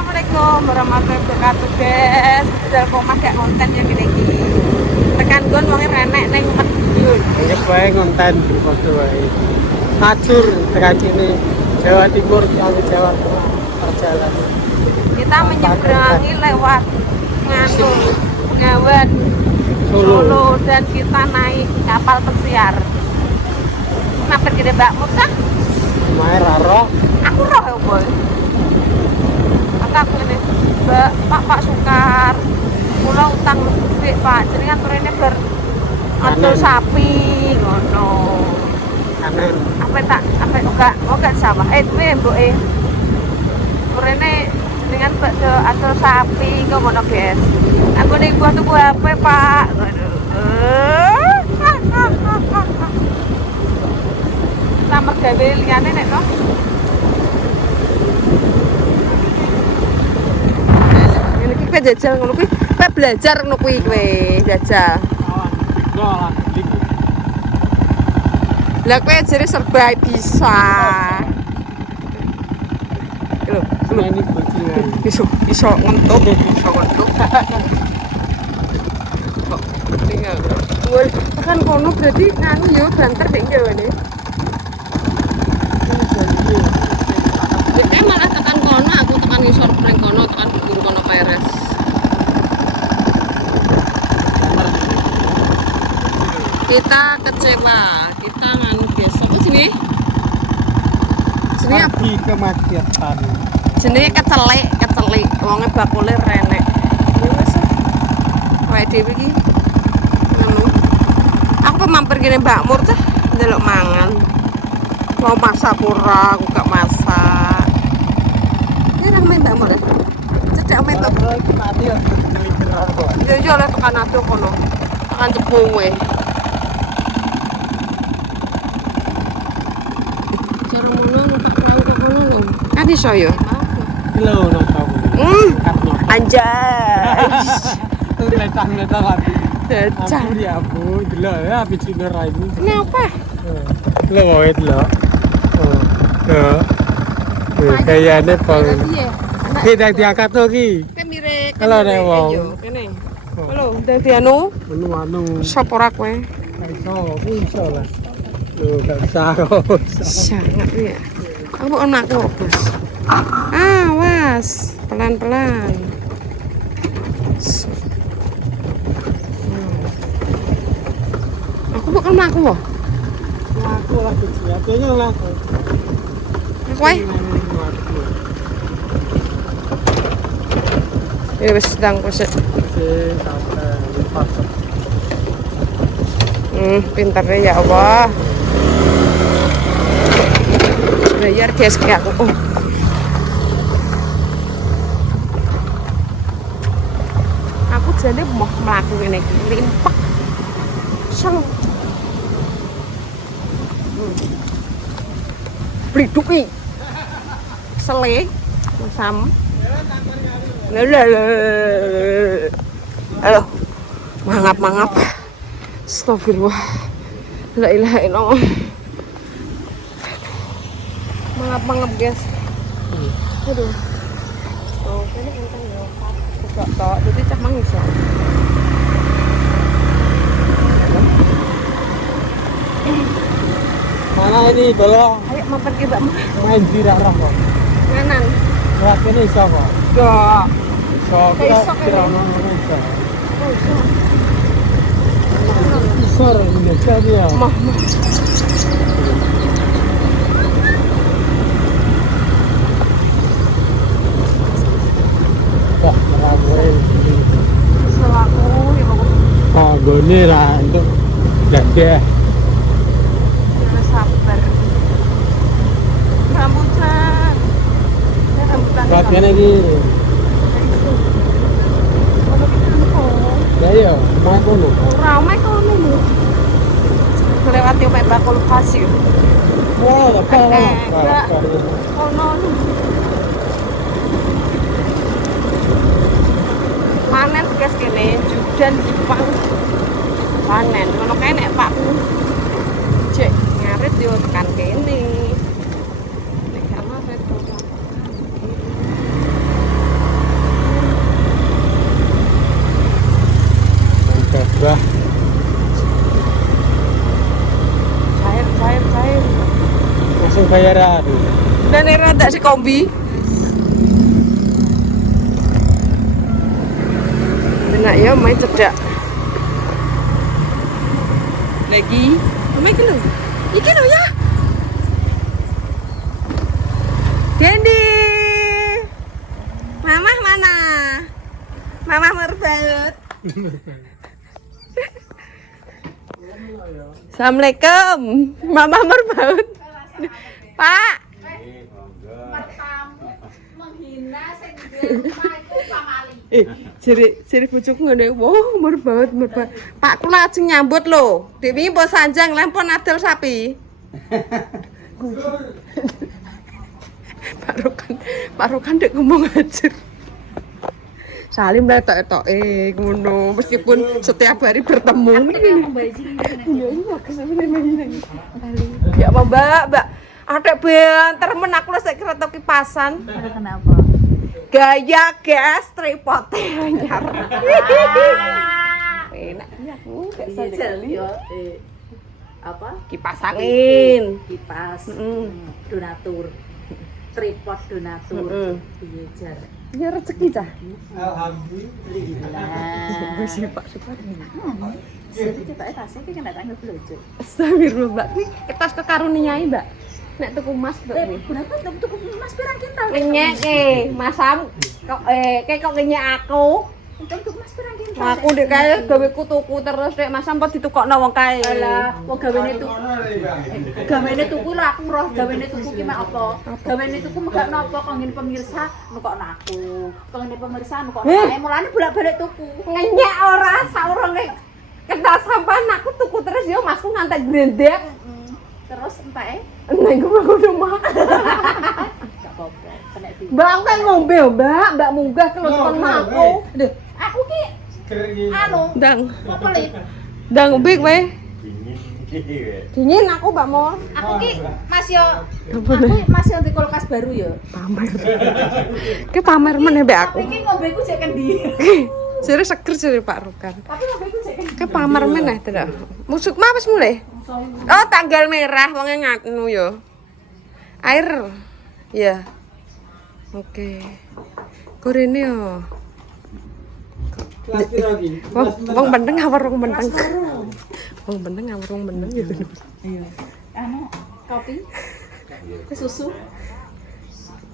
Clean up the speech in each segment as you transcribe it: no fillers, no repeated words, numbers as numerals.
Assalamualaikum warahmatullahi wabarakatuh guys. Udah koma gak konten yang gini. Tekan gon wong renek ning Madiun. Anggap wae konten foto wae. Acur tekan sini Jawa Timur sampai Jawa Tengah perjalanan. Kita menyeberangi lewat Nganu, Bengawan, Solo dan kita naik kapal pesiar. Mampir gede Mbak Musa? Mae raro. Aku roh ya boy. Aku ini Pak Sukar. Kula utang duit Pak. Jadi kan turunnya adol sapi ngono. Kanan. Enggak sama. Kuwi mboke. Turune dengan adol sapi ngono guys. Aku ning buah tuku HP Pak. Sama gawe liyane nek no. Kowe jajal ngono kuwi, kowe belajar ngono kuwi kowe, jajal. Lah kowe jare serba bisa. Lho, Ini bajingan. iso ngentuk. Kok tinggal. Woi, tekan kono berarti nganu yo banter nek jawane. Malah tekan kono, aku tekan ngisor pring kono, tekan guru kono peres. Kita kecewa, kita nganu guys. Apa sini? Sini apa? Pergi kemacetan. Jenenge kecelik. Wonge bakule renek. Ya wis. Wae dhewe iki. Ngono. Aku mampir kene Mbak Mur teh ndelok mangan. Mau masak pura, aku gak masak. Ini nang Mbak Mur. Cedak metu. Mati ya. Yo oleh tekan atu kono. Tekan jebung we. Cara ngono numpak perahu ke kono lho. Kan iso yo. Lho nonton. Anjay. Letang-letang lagi. Cacah. Ampun ya Bu, delok ya bicine ra ini. Kenapa? Lho wae delok. Kayane pol. Kita diangkat to ki. Kemire. Halo, Nek Wong. Kene. Halo, dadi anu. Anu. Sapa ora kowe? Iso lah. Loh, gak usah kok. Sangat ya. Aku anakku, Bos. Awas, pelan-pelan. Aku bukan aku loh. Aku lagi siapnya lah. Kowe? Ya wis sedang wis. Pintar deh ya Allah. Bayar guys kayak aku. Aku jadi mau melakukan ini limpak. Selalu. Beli duki. Sele. Masam. Halo. Mangap. Astagfirullah. La ilaha illallah. Mangap guys. Aduh. Oh, ini enteng ya. Tok, jadi cak mang iso. Mana ini tolong? Ayo mampir ke Mbak. Main dirarah kok. Nganan. Wah, ini iso kok. Gak. Iso Iso kene. iso. Oh, iso. Iso Indonesia dia. Mah. Wah, merawain. Selaku ya aku Oh, gone lah untuk dadah. jangan sabar. Rambutan. Ya rambutan. Latihan lagi. Ya iya, mau kono. Ramai kono lho. Melewati omahe bakul pasir. Wah, apa lah. Kono lho. Panen guys kene judan Jepang. Panen ngono kae nek Pakku. Cek ngarit yo tekan kene. Nek gak ngarit bayaran. Dan rada si kombi. Benak ya main cedak. Lagi. Main iki lho. Iki lho ya. Dendi. Mama mana? Mama merbaut. Assalamualaikum. Mama merbaut. Pak. Jere bojoku ngene, wah merbaut. Pak kula ajeng nyambut lho. Dewi mbok sanjang lempon adol sapi. Pak Rokan dek ngomong aja. Salim lah tok-toke ngono meskipun setiap hari bertemu. Ya apa Mbak? Adek banter men aku lek kira tok kipasan. Kenapa? Gaya gas tripod anyar. Enak ya aku gak sekali. Apa? Kipas angin. Kipas. Donatur. Tripod donatur. Piye jar? Ya rezeki cah. Alhamdulillah. Wis Pak Supadi. Jadi kita tasnya ki kena tanggal blojo. Astagfirullah, Mbak. Ki tas kekaruniai, Mbak. Nek tuku emas Mbak. Berapa tuku emas pirang kintal? Ngenyek masam kok kok ngenyek aku. Tuku emas pirang kintal? Aku ndek kae gaweku tuku terus nek masam kok ditukokno wong kae. Alah, kok gawene tuku. Gawene tuku lah aku roh gawene tuku ki mak apa? Gawene tuku megakno apa kok ngene pemirsa nukokno aku. Kok ngene pemirsa nukokno kae mulane bolak-balik tuku. Ngenyek ora saurunge kenal sampean aku tuku terus yo masku ngantek grendek. Terus entake Nek aku rumah. gak apa-apa. Kena di. Mbak aku kan ngombe, Mbak. Mbak munggah kelon aku. Aduh, Aku ki anu, ndang. mau pelit. Ndang ngombe kowe. Dingin aku Mbak Mor. Aku ki masih masih di kulkas baru ya. Pamer. Ki pamer meneh Mbak aku. Tapi ki ngombeku jek kendi. Jere seger jere Pak Rukan. Tapi ngombeku jek kendi. Ki pamer meneh tenan. Musuk mah wis mulai. Oh, tanggal merah wonge nganu yo. Air. Ya. Oke. Kurene yo. Wong bendeng ngawur wong bendeng. Wong bendeng ngawur wong bendeng ya. Iya. Anu kopi. Susu.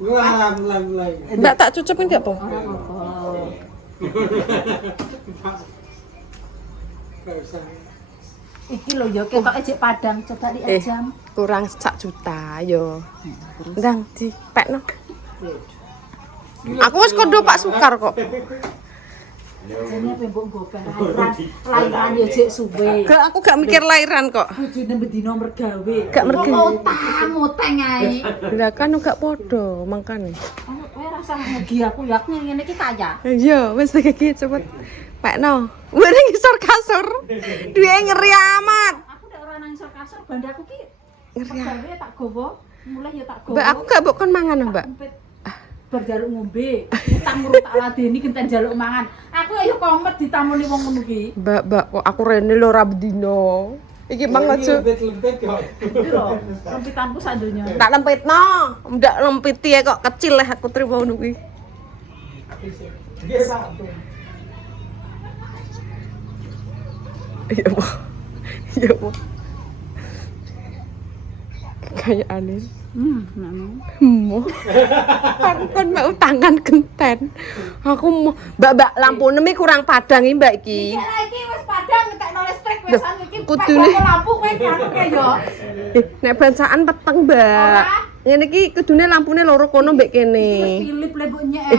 Wah, mulai. Mbak tak cucupin gak, Po? Iki lho ya ketoke jek padang, coba di jam. Kurang 1 juta yo. Ndang dipekno. Aku wis kondo Pak Sukar kok. Jane apa mbok nggo lahiran ya jek suwe. Aku gak mikir lahiran kok. Bojone bendina mergawe. Gak mergawe. Utang ae. Lah kan gak podo mangkane. Kowe rasa mugi aku ya ngene iki kaya. Iya, wis iki cepet. Pekno. Wene ngisor kasur. Duwe ngeri amat. Aku nek ora nang isor kasur bandaku ki Ngeri. mergawe tak gowo, mulai ya tak gowo. Mbak aku gak mbok kon mangan, Mbak. Berjaluk ngombe, utang ngurut tak ladeni genten jaluk mangan. Aku ya komet ditamoni wong ngono ki. Mbak kok aku rene lho ra bedino. Iki mang aja. Lempet kok. Iki lho, lempitanku sak donya. Tak lempitno. Ndak lempiti ya kok kecil lah aku trimo ngono kuwi. Iya, Po. Iya, Po. Kayak aneh. Nanu. Mo. Aku kan mau tangan genten. Aku mau Mbak lampune mi kurang padang iki Mbak iki. Iki wis padang ngetekno listrik wis anu iki. Kudune Lampu kowe kate yo. nek bancaan peteng, Mbak. Ngene iki kudune lampune loro kono mbek kene. Philip le mbok nyek.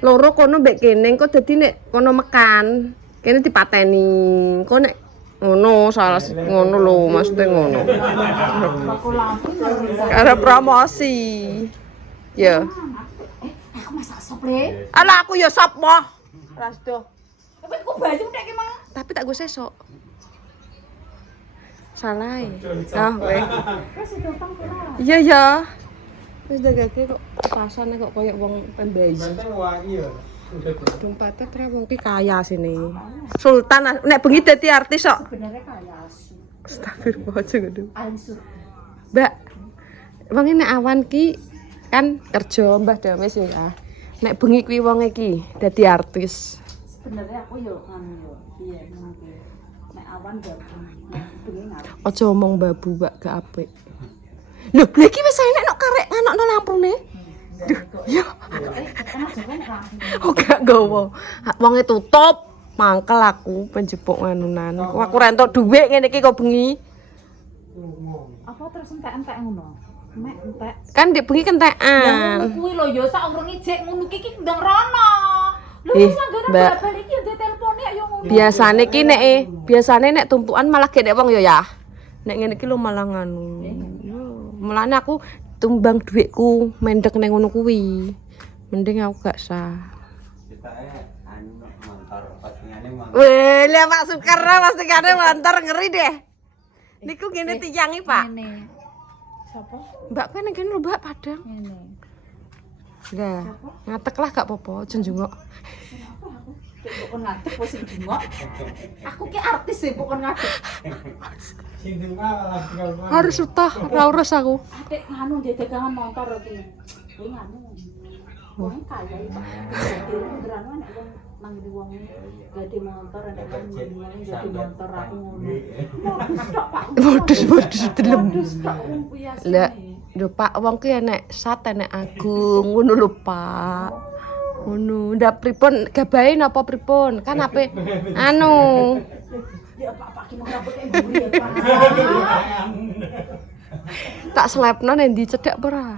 Loro kono mbek kene engko dadi nek kono mekan, kene dipateni. Engko nek ngono salah ngono lho maksudnya ngono. Aku lampu Karena promosi. Ya. aku masak sop le. Alah aku ya sop moh. Rasdo. Kowe ku baju nek ki mang. Tapi tak gue sesok. Salah. Ah, weh. Wis gampang ora. Iya ya. Wis dagake kok pasan kok koyo wong pembayi. Dompetnya terus wong ki kaya sini. Sultan nek bengi dadi artis kok. Sebenarnya kaya asu. Astagfirullah aja ngene. Alisur. Mbak, Wong nek awan ki kan kerja Mbah Dames ya. Nek bengi kuwi wong iki dadi artis. Sebenarnya aku yo anu yo piye ngono ki. Nek awan yo bengi ngarep. Aja omong babu Mbak gak apik. Lho, lha iki wis enek nok karek nganokno lampune. Duh, yo. Oh gak gowo. Wonge tutup. Mangkel aku penjepuk nganunan. Aku ra entuk dhuwit ngene iki kok bengi. Apa terus entek-entek ngono? Mek entek. Kan di bengi kentekan. Ya kuwi lho ya sak urung ijek ngono iki ndang rono. Lho Ih, wis anggere Mbak. bal iki yo diteleponi yo ngono. Biasane ki nek biasane nek tumpukan malah gede wong ya. Nek ngene iki lho malah nganu. Mulane aku tumbang dhuwitku mendek ning ngono kuwi. Mending aku gak sah. Weh, lihat Pak Sukarno pasti kadang mantar ngeri deh. Niku gini tiyangi Pak. Ngene. Sapa? Mbak kowe ning kene lho Mbak Padang. Ngene. Lah, ngatek lah gak apa-apa, jenjungok. Pokon ngadeg wis dingok. Aku ki artis sih pokon ngadeg. Sing malah tinggal Harus utah, ora urus aku. Adik nganu ndek dagangan motor iki. Kuwi nganu. Wong kaya iki Pak. Jadi beneran nek wong nang ndi wong gede motor nek wong jadi motor aku ngono. Modus tok Pak. Modus delem. Modus tok wong kuwi Lah, lho Pak, wong ki enek sat enek agung, ngono lho Pak. Ngono, ndak pripun gabahe napa pripun? Kan ape anu. Ya Pak ki mau rambut mburi ya Pak. Tak slepno nek ndi cedhak apa ora?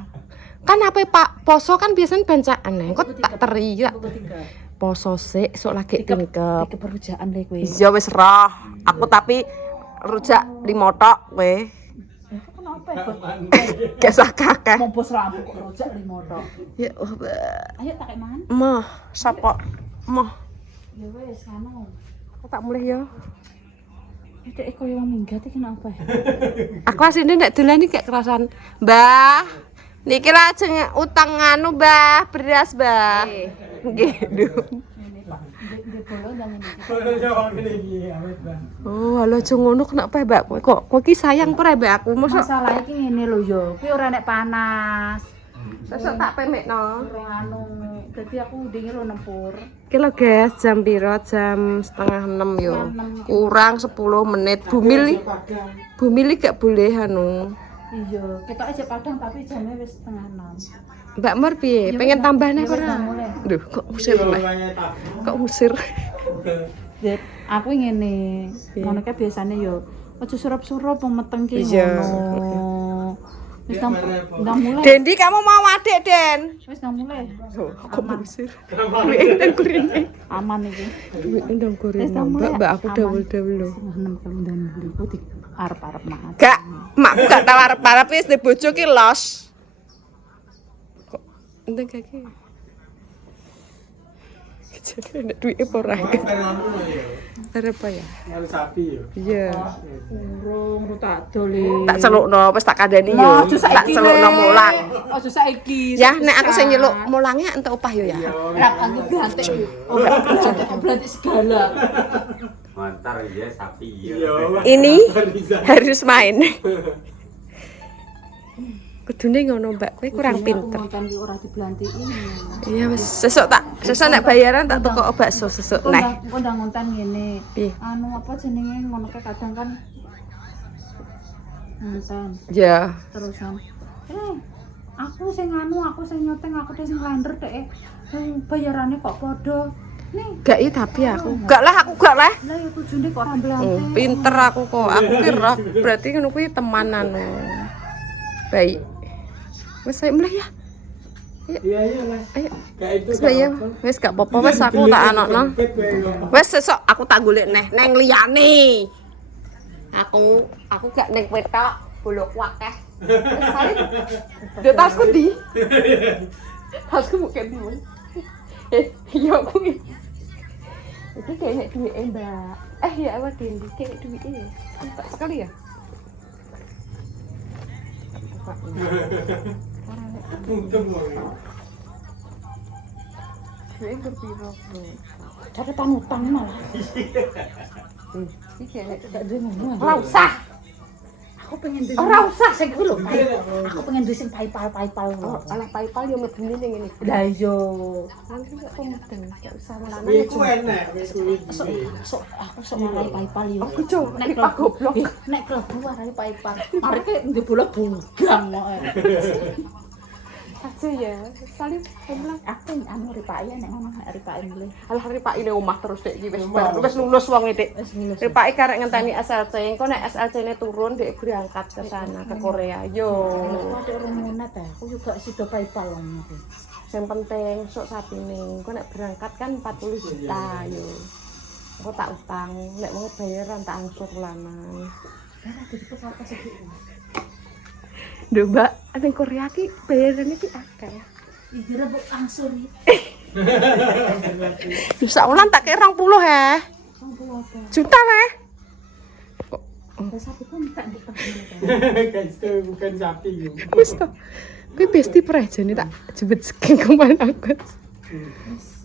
Kan ape Pak poso kan biasanya bancaan kok tak teri tak poso sik sok lagi tingkep. Keperujaan le kowe. Iya wis roh. Aku tapi rujak 5 tok kowe. Kenapa kok? Kesah kakek. Mau bos rambut kok rujak 5 tok. Ya Allah. Ayo tak mangan. Mah, sapa? Mah. Ya wis anu. Aku tak mulih ya. Dek koyo wong minggat iki kenapa? Aku asine nek dolan iki gak kerasan. Mbah, niki lajeng utang anu, Mbah, beras, Mbah. Nggih, Duh. Ini Pak, ndek bolo ndang ini. Kalau jawab ini awet Bang. Oh, halo aja ngono kenapa, Mbak? Kok iki sayang pura Mbak aku. Mosok Masalah iki ngene lho yo, kuwi ora nek panas. sesuk tak pemekno. Ora anu, dadi aku ndinge lho nempur. Iki lho, guys, jam piro? Jam 5:30 yo. Kurang 10 menit. Bumili gak boleh anu. Iya, ketok aja Padang tapi jamnya wis 5:30. Mbak Mur piye? Pengen tambahne Ya wis, ora? mulai. Duh, kok usir Mbak? Kok usir? Dek, aku ngene. Ngono kae biasane yo aja surup-surup meteng ki Iya. ngono. Wis ndang mulai. Dendi, kamu mau adik, Den? Wis ndang mulai. Kok usir? Duit ndang kurine. Aman iki. Duit ndang kurine. Wis ndang mulai. Mbak aku Aman. dawul-dawul lho. 6 tahun ndang mulai ku di arep-arep makan. Gak, makku gak tau arep-arep wis di bojo ki los. Kok enteng kaki? Kejadian ada duit apa ora? Arep apa ya? Kalau sapi ya. Iya. Urung tak dole. Tak celukno wis tak kandhani yo. Nah, aja Tak saiki. celukno mulang. Aja saiki. Ya, nek aku sing nyeluk mulangnya entuk upah yo ya. Rak aku gantek. Oh, gantek segala. Montar ya sapi ya. Ini harus main. Kudune ngono Mbak, kowe kurang pinter. Nonton ki ora diblantikin. Iya wis, sesuk nek bayaran tak tuku bakso sesuk neh. Kok ndang ngonten ngene. Piye? Anu apa jenenge ngono kae kadang kan nonton Ya. terusan. Aku sing anu, aku sing nyoteng, aku sing lender dek. Bayarane kok padha. Nih, Gak tapi aku. Gak lah aku gak lah. lah ya tujune kok ora mblantik. Pinter aku kok. Aku ki roh berarti ngono kuwi temanan. Baik. Wis ayo mulai ya. Iya iya lah. Ayo. Kayak itu. Wis ya. Wis gak apa-apa wis aku tak anokno. Wis sesuk aku tak golek neh neng liyane. Aku gak neng petok bolok akeh. Wis ae. Yo tasku ndi? Tasku bukan ndi. Iya aku. Iki kayak duit Mbak. Ya awak Dendi kayak duitnya. Tak sekali ya. Duit berpiro, Bro? Catatan utang malah. Iki kayak Gak ada ngono. ora usah. Aku Aku pengen duwe. Ora usah sing Aku lho, aku pengen duwe sing paypal. alah paypal yo medeni ning ngene. Lah iya. Nanti kok meden gak usah melanang. Iku enak, wis kuwi. Aku sok marai paypal yo. Aku coba Nek Pak goblok. Nek klebu warai paypal. Mari ke ndek bola bugang kok. Aja ya. Salim bilang Aku anu ripai nek ngono ripai mulai. alah ripaki ning omah terus dek iki wis lulus wong iki. Wis ngilus. Ripaki karek ngenteni SLC. Engko nek SLC-ne turun dek berangkat ke sana ke Korea. Yo. Aku ada rumuna ta. Aku juga sudah paypal ngono aku. Yang penting sok sapine. Engko nek berangkat kan 40 juta yo. Engko tak utang, nek wong bayaran tak angsur lanang. Karena aku juga apa sih. Duh, Mbak, ning Korea ki bayaran iki akeh. Iki rebuk angsur iki. Bisa ulan tak kira 20 he. Kamu apa? Juta he. Terus aku kan tak ndek pengen. Guys, itu bukan sapi yo. Wis to. Kuwi besti prejane tak jebet saking kemana aku. Wis